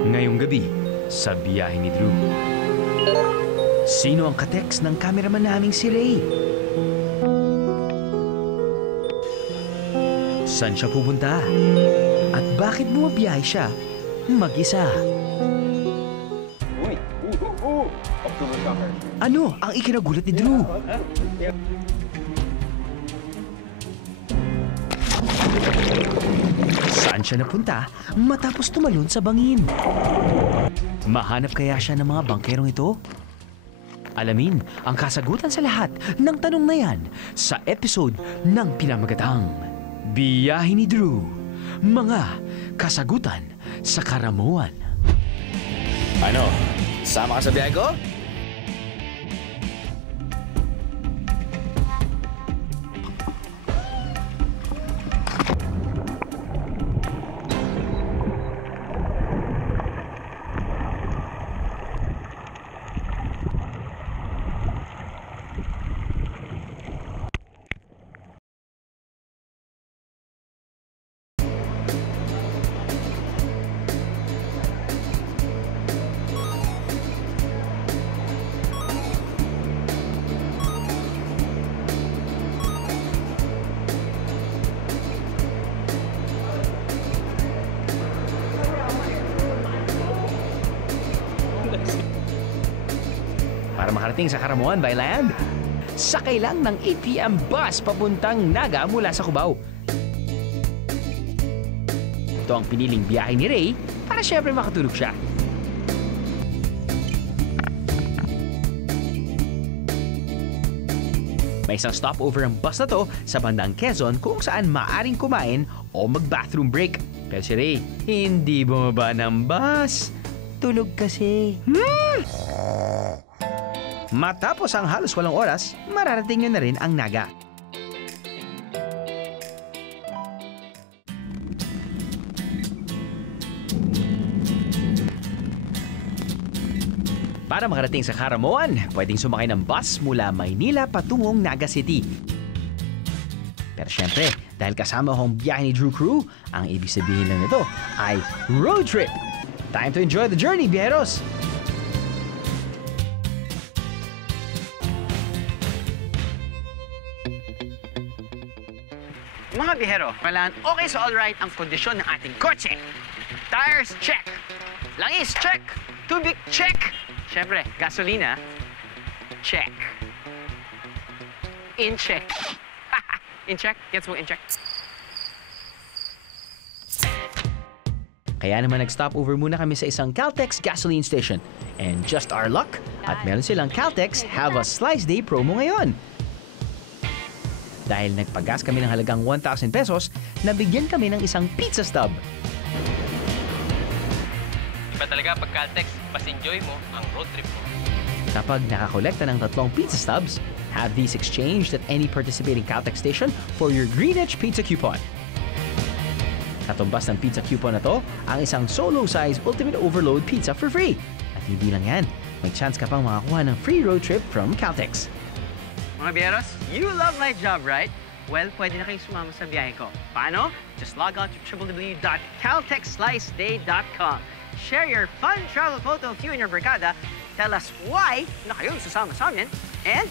Ngayong gabi, sa biyahe ni Drew. Sino ang ka-text ng cameraman naming si Ray? Saan siya pupunta? At bakit bumabiyahe siya mag-isa? Ano ang ikinagulat ni Drew? Saan siya napunta matapos tumalon sa bangin? Mahanap kaya siya ng mga bangkerong ito? Alamin ang kasagutan sa lahat ng tanong na yan sa episode ng pinamagatang Biyahe ni Drew. Mga kasagutan sa Karamuan. Ano? Sama ka sa biyahe ko? Para makarating sa Karamuan by land, sakay lang ng 8 p.m. bus papuntang Naga mula sa Cubao. Ito ang piniling biyahe ni Ray para syempre makatulog siya. May isang stopover ang bus na to sa bandang Quezon kung saan maaring kumain o mag-bathroom break. Pero si Ray, hindi bumaba ng bus. Tulog kasi. Matapos ang halos 8 oras, mararating nyo na rin ang Naga. Para makarating sa Karamuan, pwedeng sumakay ng bus mula Maynila patungong Naga City. Pero syempre, dahil kasama akong biyahe ni Drew Crew, ang ibig sabihin lang nito ay road trip! Time to enjoy the journey, biyeros! Mga bihero, kailangan okay sa alright ang kondisyon ng ating kotse. Tires, check. Langis, check. Tubig, check. Siyempre, gasolina, check. In check. In check? Gets mo in check? Kaya naman nag-stop over muna kami sa isang Caltex gasoline station. And just our luck, at meron silang Caltex Have a Slice Day promo ngayon. Dahil nagpagas kami ng halagang 1,000 pesos, nabigyan kami ng isang pizza stub. Iba talaga pag Caltex, mas enjoy mo ang road trip mo. Kapag nakakolekta ng 3 pizza stubs, have these exchanged at any participating Caltex station for your Greenwich pizza coupon. Katumbas ng pizza coupon na to, ang isang solo-size Ultimate Overload pizza for free. At hindi lang yan, may chance ka pang makakuha ng free road trip from Caltex. Mga biyeros, you love my job, right? Well, pwede na kayong sumama sa biyahe ko. Paano? Just log on to www.caltexsliceday.com. Share your fun travel photo of you and your barkada. Tell us why na kayo sasama sa amin. And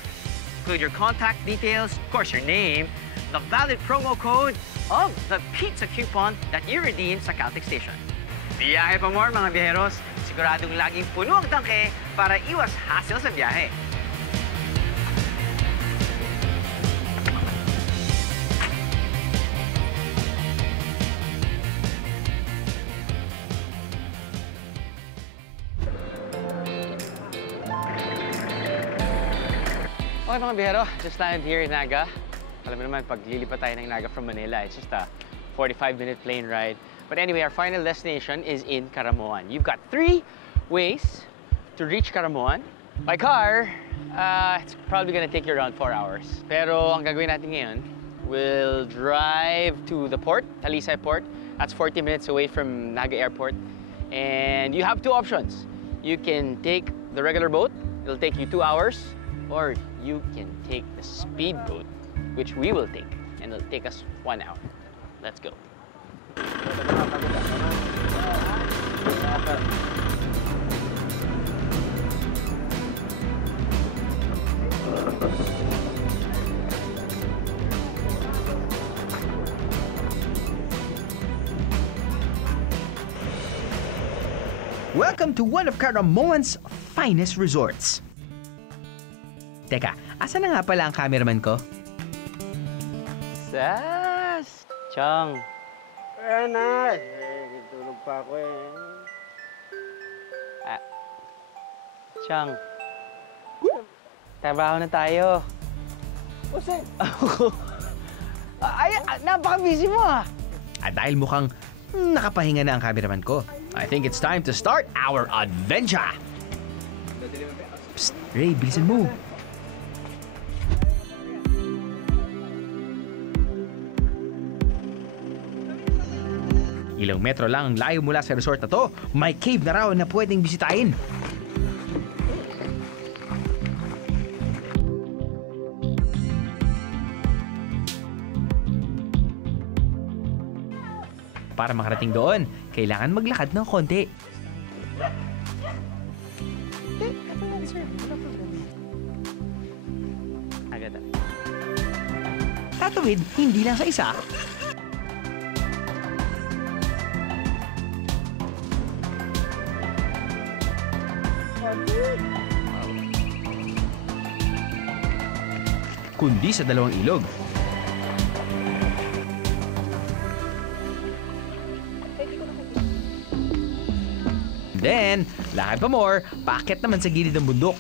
include your contact details, of course, your name, the valid promo code of the pizza coupon that you redeem sa Caltex Station. Biyahe pa more, mga biyeros. Siguradong laging puno ang tangke para iwas hassle sa biyahe. Okay mga bihero, just landed here in Naga. Alam mo naman, pag lilipat tayo ng Naga from Manila, it's just a 45-minute plane ride. But anyway, our final destination is in Karamuan. You've got 3 ways to reach Karamuan. By car, it's probably gonna take you around 4 hours. Pero ang gagawin natin ngayon, we'll drive to the port, Talisay Port. That's 40 minutes away from Naga Airport. And you have 2 options. You can take the regular boat, it'll take you 2 hours. Or you can take the speedboat, which we will take, and it'll take us 1 hour. Let's go. Welcome to one of Caramoan's finest resorts. Teka, asa na nga pala ang cameraman ko? Sas! Chong, Na. Tulog pa ako eh. Chong. Trabaho na tayo. Ose! Napaka-busy mo ah! At dahil mukhang nakapahinga na ang cameraman ko, I think it's time to start our adventure! Psst, Ray, bilisan mo! Ilang metro lang ang layo mula sa resort na to, may cave na raw na pwedeng bisitahin. Para makarating doon, kailangan maglakad ng konti. Agad na. Tatawid, hindi lang sa isa. Kundi sa dalawang ilog. Then, lakad pa more, paakyat naman sa gilid ng bundok.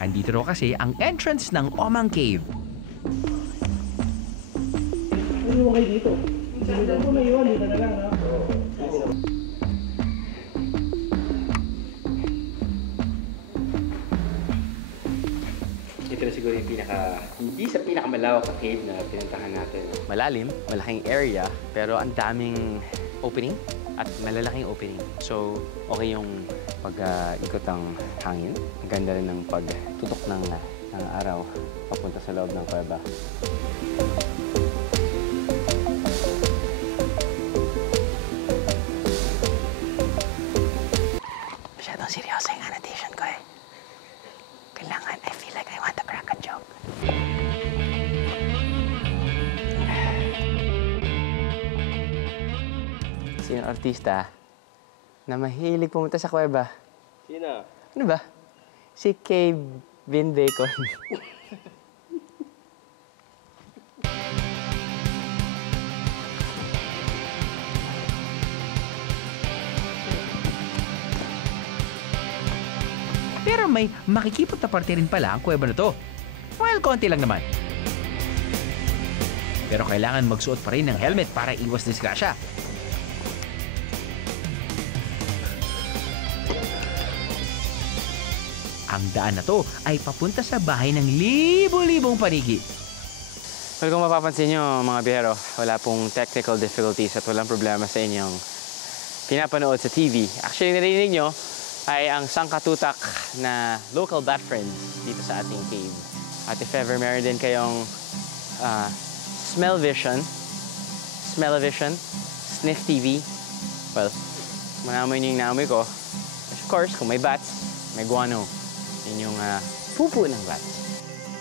Andito raw kasi ang entrance ng Omang Cave. Ano kayo dito? Dito mo may iwan, dito na lang, no? Ito na siguro yung hindi sa pinakamalawak na cave na pinuntahan natin. Malalim, malaking area, pero ang daming opening at malalaking opening. So, okay yung pag-ikot ng hangin. Ang ganda rin ng pagtutok ng araw papunta sa loob ng kuweba. Masyadong seryoso yung annotation ko eh. Kailangan, I feel like I want to crack a joke. Sino artista na mahilig pumunta sa kuweba? Sino? Ano ba? Si Kevin Bacon. Pero may makikipot na parte rin pala ang kuweba na to. Well, konti lang naman. Pero kailangan magsuot pa rin ng helmet para iwas disgrasya. Ang daan na to ay papunta sa bahay ng libo-libong panigi. Well, kung mapapansin nyo, mga biyero, wala pong technical difficulties at walang problema sa inyong pinapanood sa TV. Actually, narinig nyo ay ang sangkatutak na local bat friends dito sa ating cave. At if ever meron din kayong smell-vision, sniff TV, well, manamoy nyo yung naamoy ko. Of course, kung may bats, may guano. Yun yung pupo ng bats.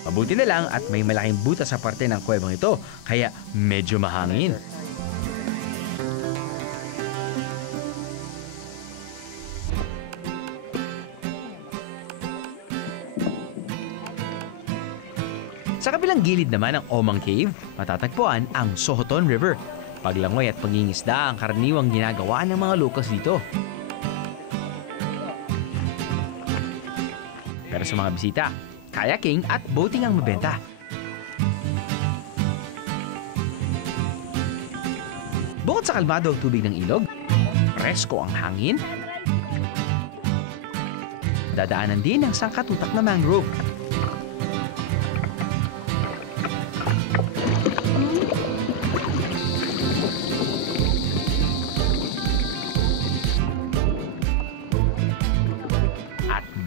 Mabuti na lang at may malaking butas sa parte ng kuwebang ito, kaya medyo mahangin. Sa kabilang gilid naman ng Omang Cave, matatagpuan ang Sohoton River. Paglangoy at pangingisda ang karaniwang ginagawa ng mga locals dito. Pero sa mga bisita, kayaking at boating ang mabenta. Bukod sa kalmado ang tubig ng ilog, presko ang hangin, dadaanan din ang sangkatutak na mangrove.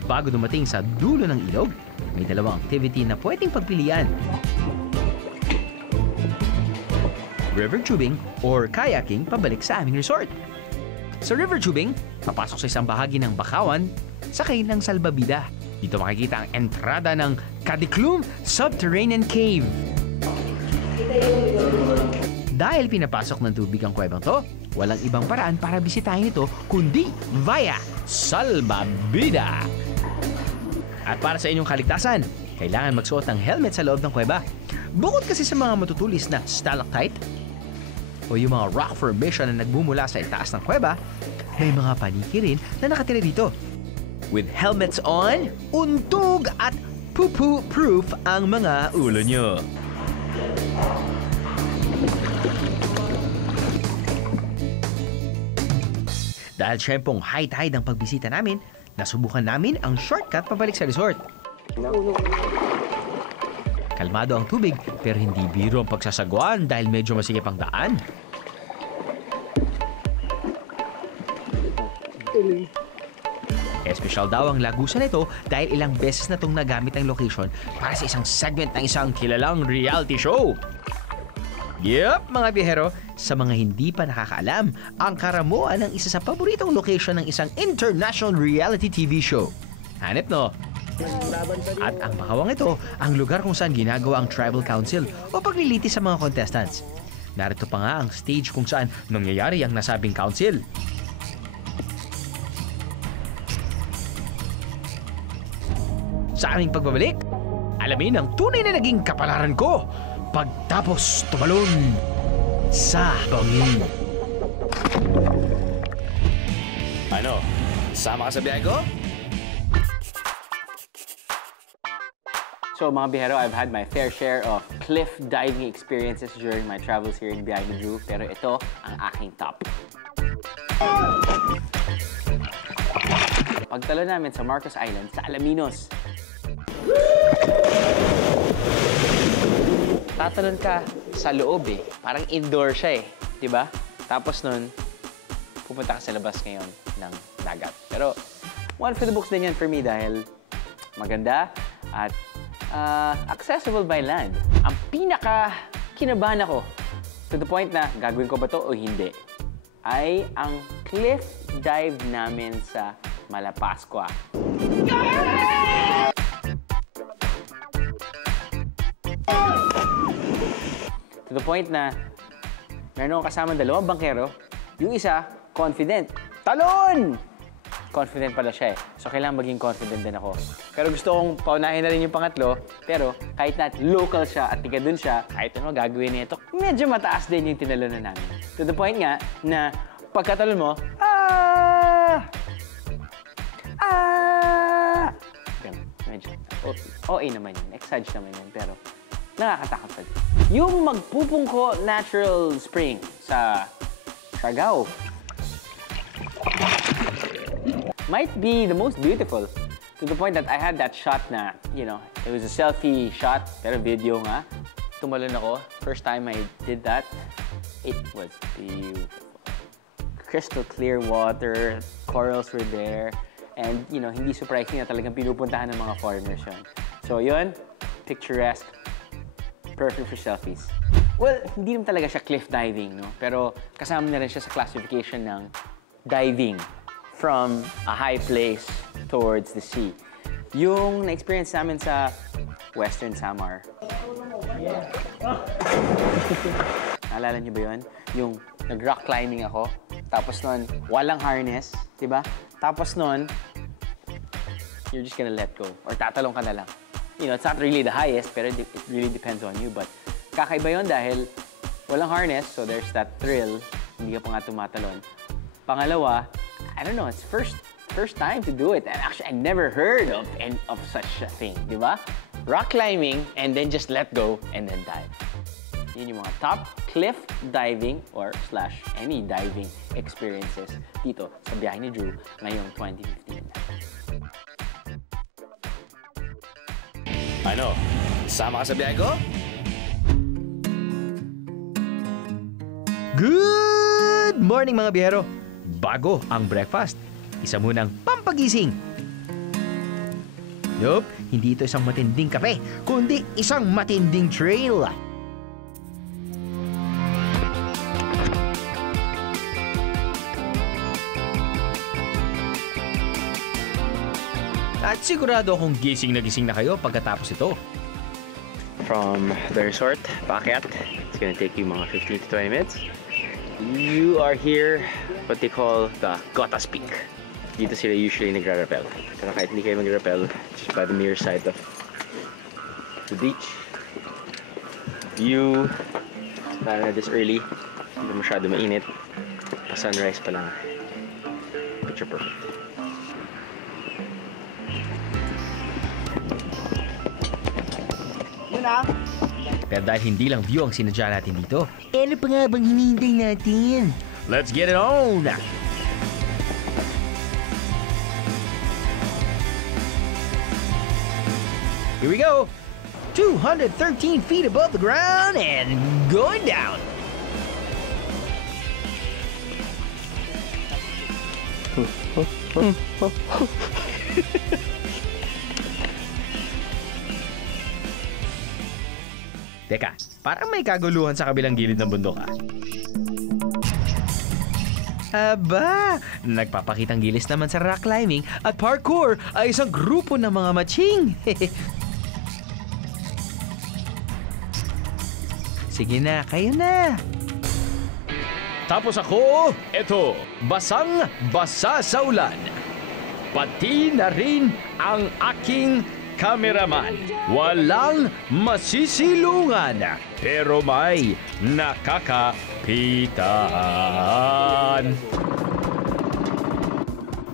Bago dumating sa dulo ng ilog, may dalawang activity na pwedeng pagpilian. River tubing or kayaking pabalik sa aming resort. Sa river tubing, papasok sa isang bahagi ng bakawan, sakay ng salbabida. Dito makikita ang entrada ng Kadiklum Subterranean Cave. Dahil pinapasok ng tubig ang kuwebang to, Walang ibang paraan para bisitahin ito kundi via Salbabida. At para sa inyong kaligtasan, kailangan magsuot ng helmet sa loob ng kuweba. Bukod kasi sa mga matutulis na stalactite o yung mga rock formation na nagmumula sa itaas ng kuweba, may mga paniki rin na nakatira dito. With helmets on, untog at poo-poo-proof ang mga ulo nyo. Dahil syempong high tide ang pagbisita namin, nasubukan namin ang shortcut pabalik sa resort. Kalmado ang tubig pero hindi biro ang pagsasagwan dahil medyo masikip ang daan. Espesyal daw ang lagusan nito dahil ilang beses na itong nagamit ang location para sa isang segment ng isang kilalang reality show. Yep, mga biyahero, sa mga hindi pa nakakaalam, ang Karamoan ang isa sa paboritong location ng isang international reality TV show. Hanep no? At ang Bakawang ito, ang lugar kung saan ginagawa ang tribal council o paglilitis sa mga contestants. Narito pa nga ang stage kung saan nangyayari ang nasabing council. Sa aming pagbabalik, alamin ang tunay na naging kapalaran ko pagtapos tumalon sa bangin. Ano? Sama ka sa biyahe ko? So mga bihero, I've had my fair share of cliff diving experiences during my travels here in Biyahe ni Drew, pero ito ang aking top. Pagtalo namin sa Marcos Island sa Alaminos. Tatalon ka sa loob eh. Parang indoor siya eh. Diba? Tapos nun, pupunta ka sa labas ngayon ng dagat. Pero, one for the books din yan for me dahil maganda at accessible by land. Ang pinaka-kinabahan ako, to the point na gagawin ko ba to o hindi, ay ang cliff dive namin sa Malapascua. To the point na meron akong kasama dalawang bangkero, yung isa, confident. Talon! Confident pala siya eh. So, kailangan maging confident din ako. Pero gusto kong paunahin na rin yung pangatlo. Pero, kahit na local siya at tiga dun siya, kahit ano gagawin niya ito, medyo mataas din yung tinalunan namin. To the point nga na pagkatalon mo, medyo, OA naman yun. Exage naman yun. Pero, nakakatakot pa din. Yung magpupungko natural spring sa Siargao might be the most beautiful. To the point that I had that shot na, you know, it was a selfie shot, pero video nga. Tumalon ako. First time I did that, it was beautiful. Crystal clear water, corals were there, and, you know, hindi surprising na talagang pinupuntahan ng mga foreigners yun. So, yun, picturesque, perfect for selfies. Well, hindi naman talaga siya cliff diving, no? Pero kasama na rin siya sa classification ng diving from a high place towards the sea. Yung na-experience namin sa Western Samar. Naalala niyo ba yun? Yung nag-rock climbing ako, tapos nun, walang harness, di ba? Tapos nun, you're just gonna let go. Or tatalong ka na lang. You know, it's not really the highest, pero it really depends on you. But kakaiba yun dahil walang harness, so there's that thrill. Hindi ka pa nga tumatalon. Pangalawa, I don't know, it's first time to do it. And actually, I never heard of such a thing, di ba? Rock climbing, and then just let go, and then dive. Yun yung mga top cliff diving or / any diving experiences dito sa Biyahe ni Drew ngayong 2015. Ano? Sama ka sa biyahe ko? Good morning mga biyahero! Bago ang breakfast, isa munang pampagising. Nope, hindi ito isang matinding kape, kundi isang matinding trail. At sigurado akong gising na kayo pagkatapos ito. From the resort, paakyat, it's gonna take you mga 15 to 20 minutes. You are here what they call the Gotas Peak. Dito sila usually nagra-rappel. Pero kahit hindi kayo mag-rappel, just by the mere sight of the beach, view, lalo na this early, hindi masyado mainit, pa-sunrise pa lang. Picture perfect. Pero dahil hindi lang view ang sinadya natin dito, ano pa nga bang hinihintay natin? Let's get it on! Here we go! 213 feet above the ground and going down! Teka, parang may kaguluhan sa kabilang gilid ng bundok ah. Aba, nagpapakitang gilis naman sa rock climbing at parkour ay isang grupo ng mga matching. Sige na, kayo na. Tapos ako, eto, basang-basa sa ulan. Pati na rin ang aking cameraman. Walang masisilungan, pero may nakakapitan.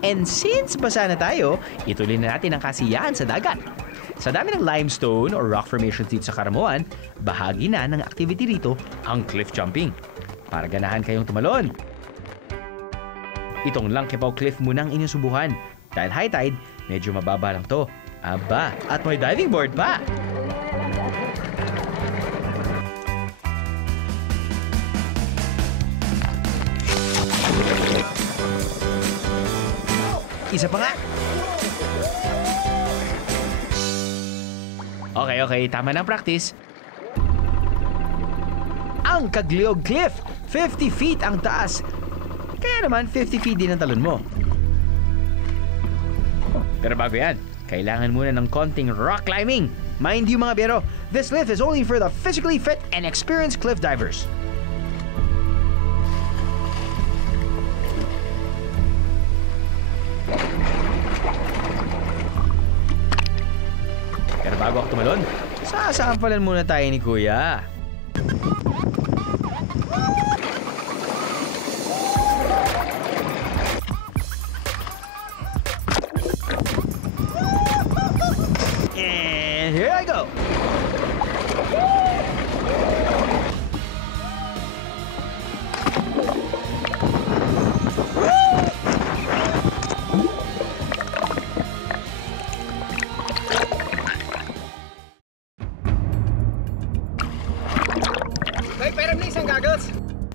And since basa na tayo, ituloy na natin ang kasiyahan sa dagat. Sa dami ng limestone or rock formations dito sa Caramoan, bahagi na ng activity rito ang cliff jumping. Para ganahan kayong tumalon. Itong Langkepaw Cliff munang inusubukan. Dahil high tide, medyo mababa lang to. Aba, at may diving board pa! Isa pa nga! Okay, tama ng practice. Ang Cagliog Cliff! 50 feet ang taas! Kaya naman, 50 feet din ang talon mo. Pero bago yan, kailangan muna ng konting rock climbing. Mind you mga biyero, this lift is only for the physically fit and experienced cliff divers. Pero bago ako tumalon, sasampalan muna tayo ni Kuya. And here I go!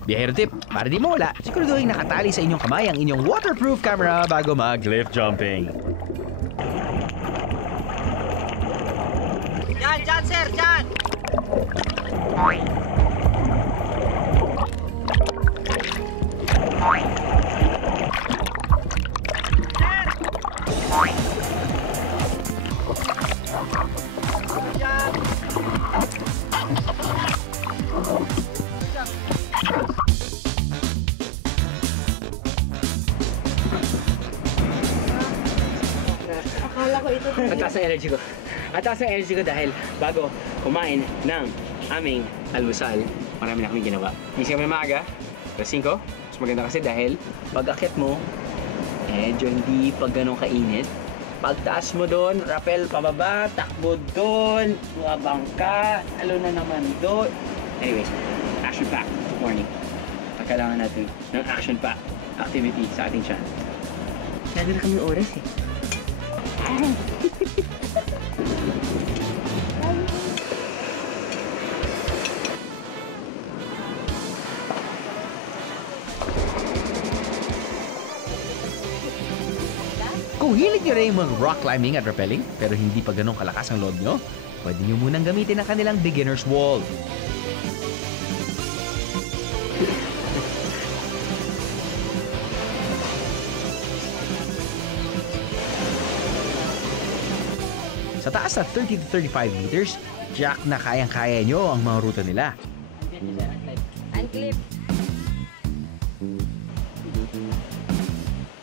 Biyahero tip, para di mawala, siguraduhin nakatali sa inyong kamay ang inyong waterproof camera bago mag-cliff jumping. Diyan, sir, diyan! Akala ko ito. At taas ang energy ko dahil bago kumain ng aming almusal, marami na kaming ginawa. Gising kami maaga, alas 5. Mas maganda kasi dahil pag-akit mo, medyo hindi pag ganun kainit. Pagtaas mo doon, rappel pababa, takbo doon, buwabang ka, talo na naman doon. Anyways, action-packed morning. Kailangan natin ng action-packed activity sa ating channel. Lagi na kami oras eh. Kung hilig nyo rin mag rock climbing at rappelling pero hindi pa ganun kalakas ang load nyo, pwede nyo munang gamitin ang kanilang beginner's wall. Sa taas na 30 to 35 meters, jack na kayang-kaya nyo ang mga ruta nila. Unclip.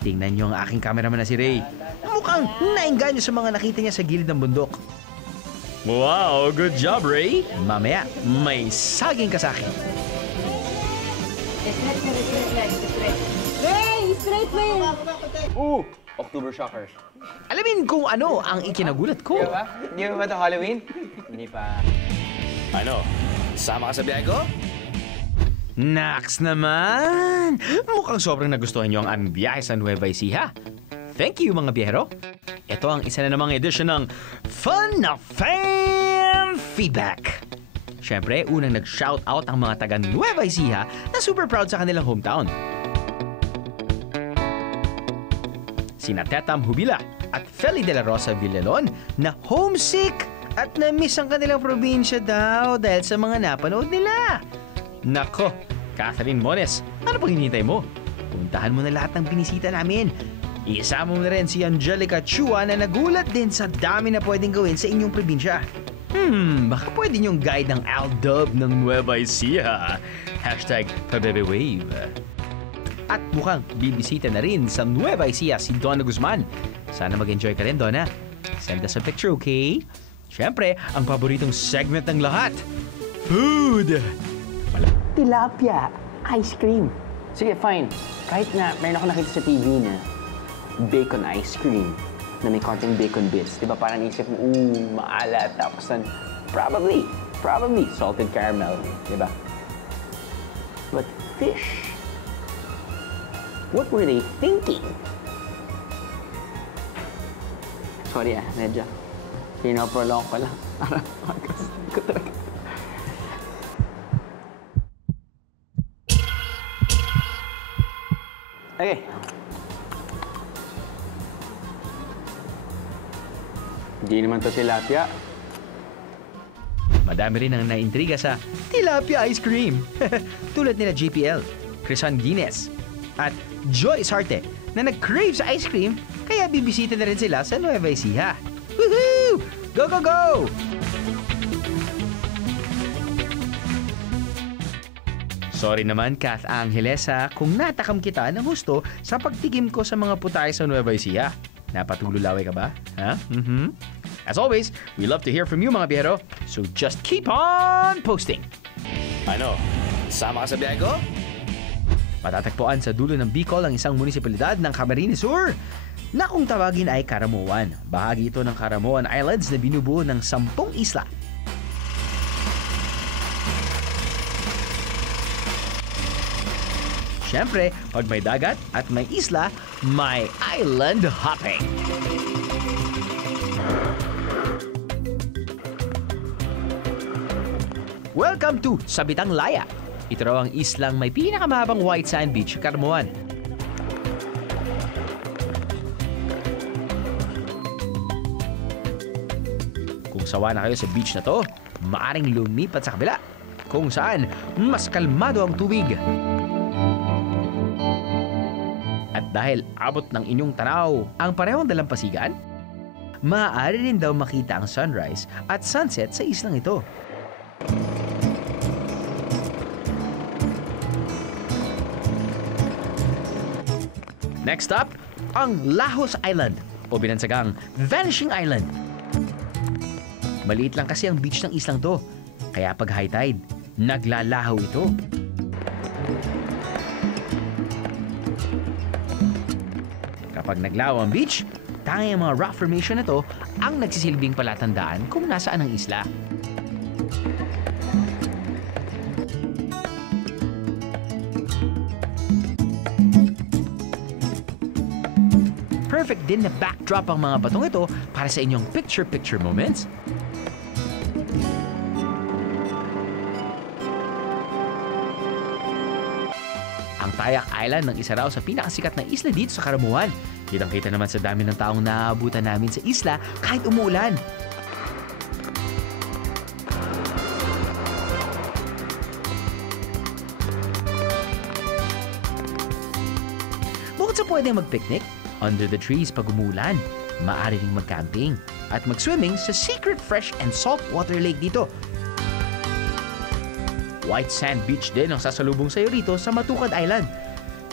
Tingnan niyo ang aking cameraman na si Ray. Mukhang nainganyo sa mga nakita niya sa gilid ng bundok. Wow, good job, Ray. Mamaya, may saging ka sa akin. Hey! Straight mo yun! October Shocker. Alamin kung ano ang ikinagulat ko. Hindi ba ito Halloween? Hindi pa. Ano? Sama ka sa biyahe ko? Naks naman! Mukhang sobrang nagustuhan niyo ang aming biyahe sa Nueva Ecija. Thank you, mga biyahero. Ito ang isa na namang edisyon ng Fun na Fan Feedback. Siyempre, unang nag-shoutout ang mga taga Nueva Ecija na super proud sa kanilang hometown. Sina Tetam Hubila at Feli de la Rosa Villalon na homesick at na-miss ang kanilang probinsya daw dahil sa mga napanood nila. Nako, Catherine Mones, ano pang hinihintay mo? Puntahan mo na lahat ng binisita namin. Isama mo na rin si Angelica Chua na nagulat din sa dami na pwedeng gawin sa inyong probinsya. Baka pwede niyong guide ng Aldub ng Nueva Ecija. #Pabebewave. At mukhang bibisita na rin sa Nueva Ecija si Donna Guzman. Sana mag-enjoy ka rin, Donna. Send us a picture, okay? Siyempre, ang paboritong segment ng lahat, food! Tilapia. Ice cream. Sige, fine. Kahit na meron ako nakita sa TV na bacon ice cream na may konting bacon bits. Diba parang isip mo, maalat. Tapos probably salted caramel. Diba? But fish, what were they thinking? Sorry medyo pinaprolong ko lang. Ko talaga. Okay. Hindi naman to tilapia. Madami rin ang naintriga sa tilapia ice cream. Tulad nila JPL, Crisan Guinness, at Joyce Harte na nag-crave sa ice cream kaya bibisita na rin sila sa Nueva Ecija. Woohoo! Go, go, go! Sorry naman, Kath Angeles, kung natakam kita ng gusto sa pagtikim ko sa mga putay sa Nueva Ecija. Napatululaway ka ba? Ha? As always, we love to hear from you, mga biyero. So just keep on posting. Ano? Sama ka sa biyahe ko? Matatagpuan sa dulo ng Bicol ang isang munisipalidad ng Camarines Sur na kung tawagin ay Caramuan. Bahagi ito ng Caramuan Islands na binubuo ng 10 isla. Siyempre, pag may dagat at may isla, may island hopping. Welcome to Sabitang Laya. Ito raw ang islang may pinakamahabang white sand beach sa Caramuan. Kung sawa na kayo sa beach na to, maaring lumipat sa kabila, kung saan mas kalmado ang tubig. At dahil abot ng inyong tanaw ang parehong dalampasigan, maaari rin daw makita ang sunrise at sunset sa islang ito. Next up, ang Lahos Island o binansagang Vanishing Island. Maliit lang kasi ang beach ng islang to, kaya pag high tide, naglalaho ito. Kapag naglaho ang beach, tanging ang mga rock formation na to ang nagsisilbing palatandaan kung nasaan ang isla. Perfect din na backdrop ang mga batong ito para sa inyong picture-picture moments. Ang Tayak Island ng isa raw sa pinakasikat na isla dito sa Caramuan. Kitang-kita naman sa dami ng taong naabutan namin sa isla kahit umuulan. Bukod sa pwedeng mag-picnic, under the trees pag umulan, maaari ring mag-camping at mag-swimming sa secret fresh and salt water lake dito. White Sand Beach din ang sasalubong sa iyo rito sa Matukad Island.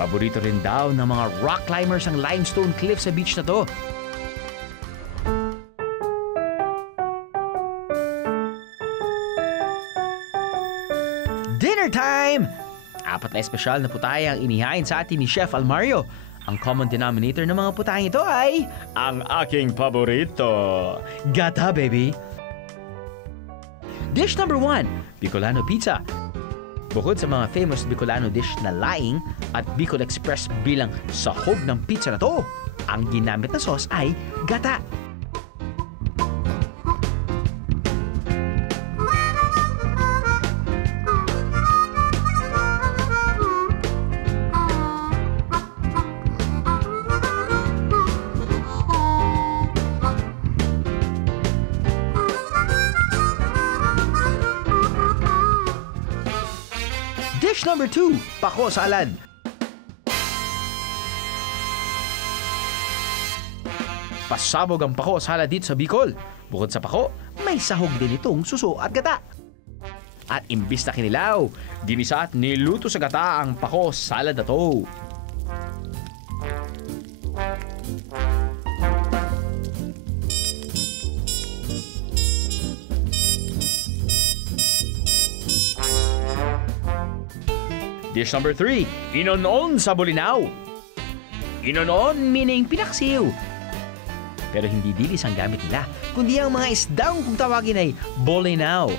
Paborito rin daw ng mga rock climbers ang limestone cliff sa beach na to. Dinner time! 4 na espesyal na putay ang inihain sa atin ni Chef Almario. Ang common denominator ng mga putay ito ay ang aking paborito, gata, baby! Dish number 1, Bicolano Pizza. Bukod sa mga famous Bicolano dish na laing at Bicol Express bilang sahog ng pizza na to, ang ginamit na sauce ay gata. Dish number 2, pako salad. Pasabog ang pako salad dito sa Bicol. Bukod sa pako, may sahog din itong suso at gata. At imbis na kinilaw, ginisa at niluto sa gata ang pako salad na to. Dish number 3, inonon sa Bolinao. Inonon meaning pinaksiw. Pero hindi dilis ang gamit nila, kundi ang mga isdang kung tawagin ay Bolinao.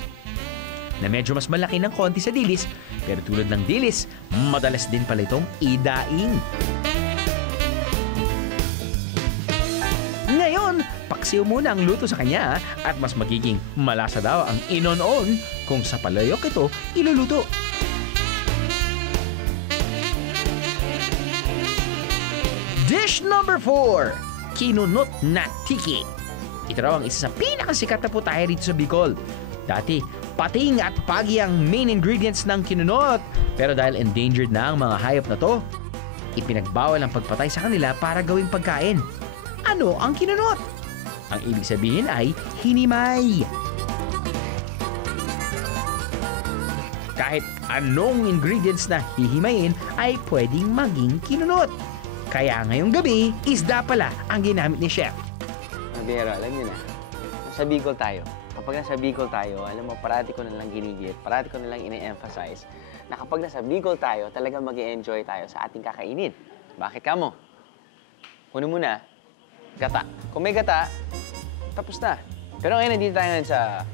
Na medyo mas malaki ng konti sa dilis, pero tulad ng dilis, madalas din pala itong idaing. Ngayon, paksiw muna ang luto sa kanya at mas magiging malasa daw ang inonon kung sa palayok ito iluluto. Dish number 4, kinunot na tiki. Ito raw ang isa sa pinakasikat na putahe rito sa Bicol. Dati, pating at pagi ang main ingredients ng kinunot. Pero dahil endangered na ang mga hayop na to, ipinagbawal ang pagpatay sa kanila para gawing pagkain. Ano ang kinunot? Ang ibig sabihin ay hinimay. Kahit anong ingredients na hihimayin ay pwedeng maging kinunot. Kaya ngayong gabi, isda pala ang ginamit ni Chef. Pero alam niyo na, nasa Bicol tayo. Kapag nasa Bicol tayo, alam mo, parati ko na lang ginigit, parati ko na lang ine-emphasize na kapag nasa Bicol tayo, talagang mag-e-enjoy tayo sa ating kakainin. Bakit ka mo? Kunin mo na, gata. Kung may gata, tapos na. Pero ngayon, nandito tayo ngayon sa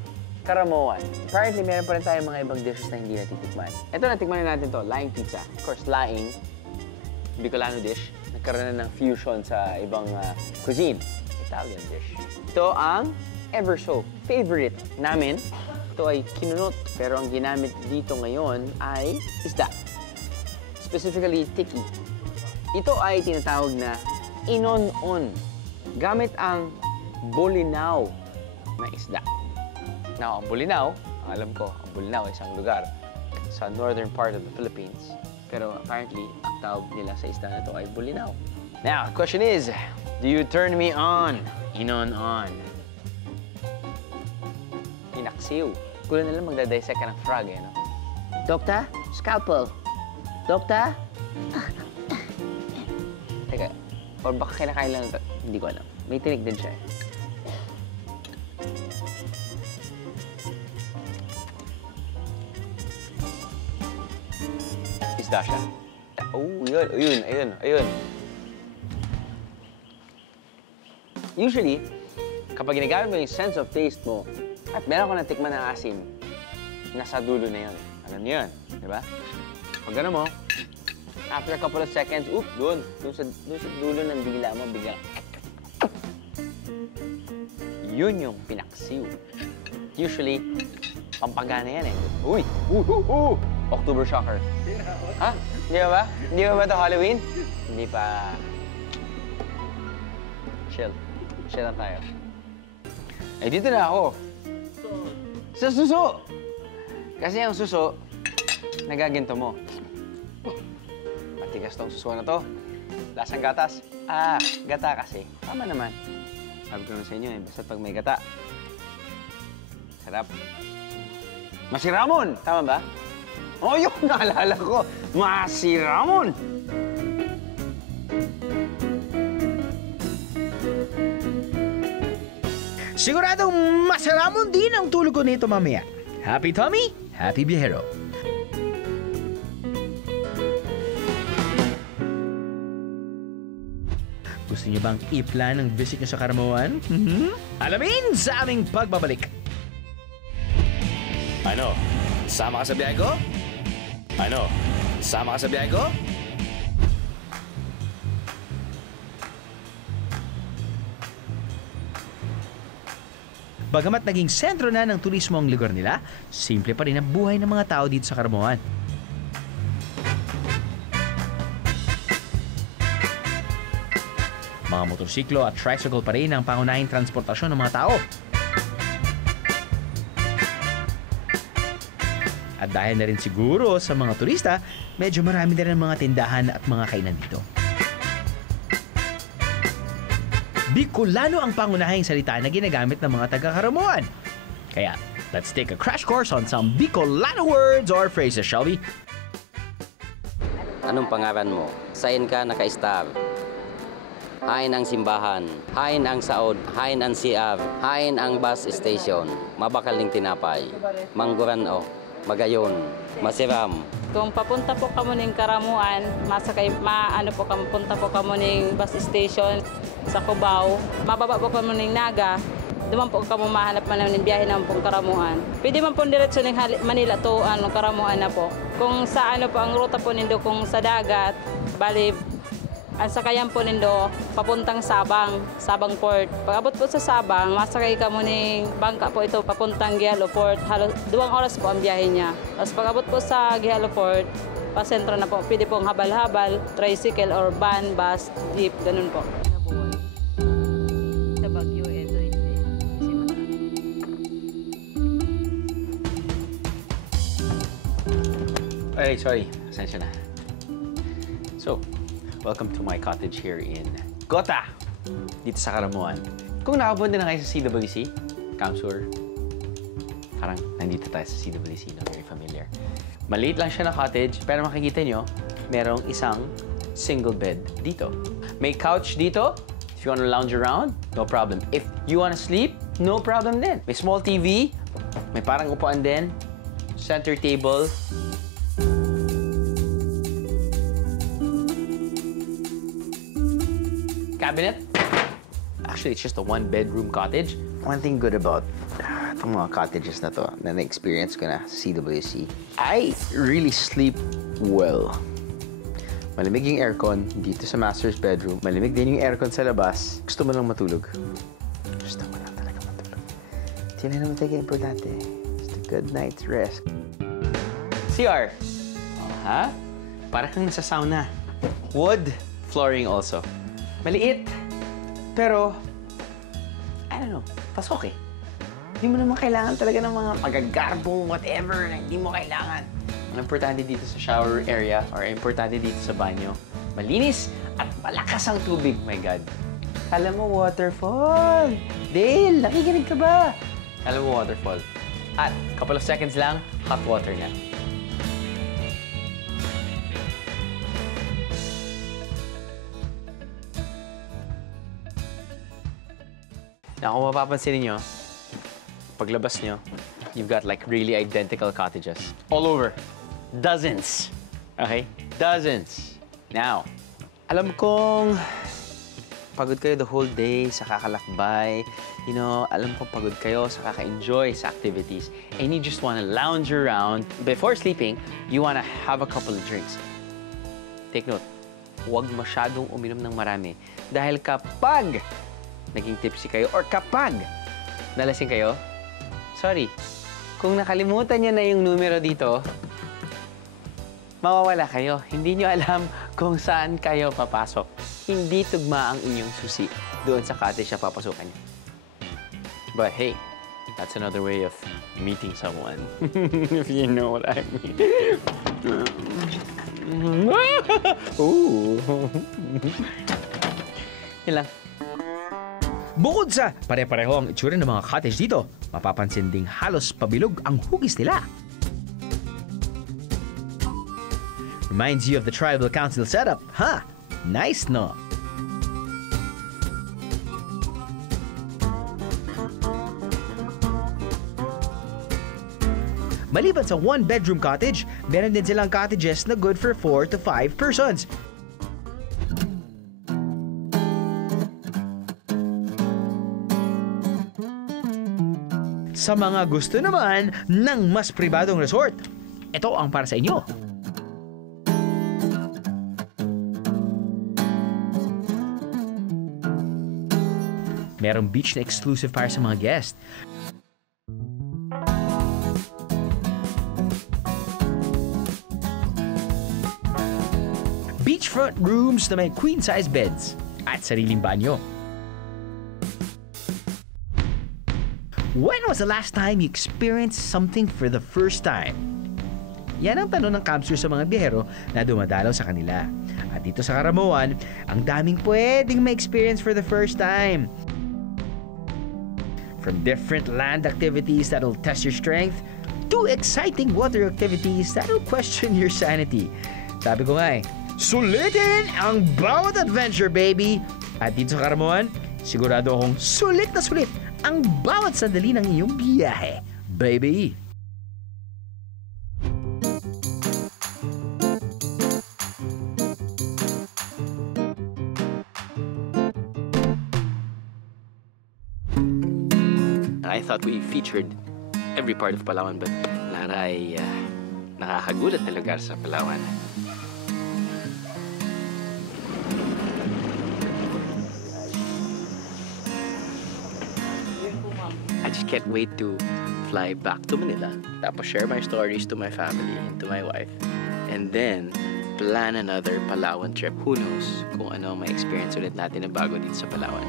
Caramoan. Apparently, meron pa rin tayo mga ibang dishes na hindi natitikman. Ito, natikman na natin to, laing pizza. Of course, laing, Bicolano dish. Nagkaroon na ng fusion sa ibang cuisine. Italian dish. Ito ang ever so favorite namin. Ito ay kinunot. Pero ang ginamit dito ngayon ay isda. Specifically, tiki. Ito ay tinatawag na inonon. Gamit ang Bolinao na isda. Now, ang Bolinao, ang alam ko, ang Bolinao ay isang lugar sa northern part of the Philippines. Pero apparently, ang tawag nila sa isda na ito ay Bolinao. Now, the question is, do you turn me on? Inonon. Pinaksiw. Kulang na lang magdadissect ka ng frog, eh, no? Dokta? Scalpel. Dokta? Teka, or baka kinakain lang ito. Hindi ko alam. May tinik din siya, eh. Isda siya. Oh, ayun. Usually, kapag ginagamit mo yung sense of taste mo, at meron ka natikman ng asim, nasa dulo na yun. Alam niyo yun, di ba? Pag gano'n mo, after a couple of seconds, doon sa dulo ng dila mo, bigla. Yun yung pinaksiw. Usually, pampagana yan, eh. Uy! October shocker. Ha? Hindi ba? Hindi ba ito Halloween? Hindi pa. Chill. Chill lang tayo. Eh, dito na ako. Sa suso! Kasi ang suso, nagaginto mo. Matigas tong suso na to. Lasang gatas. Gata kasi. Tama naman. Sabi ko naman sa inyo, basta pag may gata. Sarap. Masiramon! Tama ba? Oh, yun! Naalala ko! Masiramon! Siguradong masaramon din ang tulog ko nito mamaya. Happy tummy, happy biyahero. Gusto niyo bang i-plan ang visit niyo sa Karamuan? Alamin sa aming pagbabalik. Ano? Sama ka sa biyahe ko? Ano? Sama ka sa biyahe ko? Bagamat naging sentro na ng turismo ang lugar nila, simple pa rin ang buhay ng mga tao dito sa Karamuan. Mga motorsiklo at tricycle pa rin ang pangunahing transportasyon ng mga tao. At dahil na rin siguro sa mga turista, medyo marami na rin ang mga tindahan at mga kainan dito. Bicolano ang pangunahing salita na ginagamit ng mga taga-Karamuan. Kaya, let's take a crash course on some Bicolano words or phrases, shall we? Anong pangalan mo? Saan ka naka-star? Hain ang simbahan, hain ang saod, hain ang CR, hain ang bus station, mabakal ng tinapay, mangguran o, magayon, masiram. Kung papunta po kamo ng Karamuan, maano po kamo, punta po kamo ng bus station sa Cubao, mababa po kamo ng Naga, duman po kamo mahanap man ng biyahe ng pong Karamuan. Pwede man po diretso ng Manila to Karamuan na po. Kung sa ano po ang ruta po nindo kung sa dagat, bali ang sakayan po nindo papuntang Sabang, Sabang Port. Pag abot po sa Sabang, masakay ka mo ng bangka po ito papuntang Gihalo Port. 2 oras po ang biyahe niya. Tapos pag abot po sa Gihalo Port, pasentro na po, pwede pong habal-habal, tricycle or van, bus, jeep, ganun po. Sa Baguio, ito hindi. Ay, sorry. Asensya na. So, welcome to my cottage here in Gota, dito sa Karamuan. Kung nakapunta na kayo sa CWC, Kamsur, parang nandito tayo sa CWC, no? Very familiar. Maliit lang siya na cottage, pero makikita nyo, merong isang single bed dito. May couch dito. If you want to lounge around, no problem. If you want to sleep, no problem din. May small TV, may parang upuan din, center table, cabinet. Actually, it's just a 1-bedroom cottage. One thing good about itong mga cottages na to, na na-experience ko na sa CWC, I really sleep well. Malamig yung aircon dito sa master's bedroom. Malamig din yung aircon sa labas. Gusto mo lang matulog. Gusto mo lang talaga matulog. Hindi na naman talaga importante. Just a good night's rest. CR. Oh, ha? Para kang nasa sauna. Wood flooring also. Maliit, pero, I don't know, pasok eh. Hindi mo naman kailangan talaga ng mga pagagarbong whatever na hindi mo kailangan. Ang importante dito sa shower area or importante dito sa banyo, malinis at malakas ang tubig, my God. Kala mo waterfall. Dale, nakikinig ka ba? Kala mo waterfall. At couple of seconds lang, hot water na. Na kung mapapansin niyo, paglabas niyo, you've got like really identical cottages. All over. Dozens. Okay? Dozens. Now, alam kong pagod kayo the whole day sa kakalakbay. You know, alam kong pagod kayo sa kaka-enjoy sa activities. And you just want to lounge around. Before sleeping, you want to have a couple of drinks. Take note, huwag masyadong uminom ng marami. Dahil kapag naging tipsy kayo or kapag nalasing kayo, sorry, kung nakalimutan niyo na yung numero dito, mawawala kayo. Hindi niyo alam kung saan kayo papasok. Hindi tugma ang inyong susi doon sa cottage na papasukan niyo. But hey, that's another way of meeting someone. If you know what I mean. Ooh. Yun lang. Bukod sa pare-pareho ang itsura ng mga cottage dito, mapapansin ding halos pabilog ang hugis nila. Reminds you of the tribal council setup, huh? Nice, no? Maliban sa one-bedroom cottage, meron din silang cottages na good for 4 to 5 persons. Sa mga gusto naman ng mas pribadong resort, ito ang para sa inyo. Merong beach na exclusive para sa mga guest. Beachfront rooms na may queen-size beds at sariling banyo. When was the last time you experienced something for the first time? Yan ang tanong ng Campster sa mga biyahero na dumadalaw sa kanila. At dito sa Karamoan, ang daming pwedeng ma-experience for the first time. From different land activities that'll test your strength to exciting water activities that'll question your sanity. Sabi ko nga sulitin ang bawat adventure, baby! At dito sa Karamoan, sigurado akong sulit na sulit ang bawat sandali ng iyong biyahe, baby! I thought we featured every part of Palawan, but Lara ay nakakagulat na lugar sa Palawan. I just can't wait to fly back to Manila, tapos share my stories to my family and to my wife, and then plan another Palawan trip. Who knows kung ano may experience ulit natin na bago dito sa Palawan.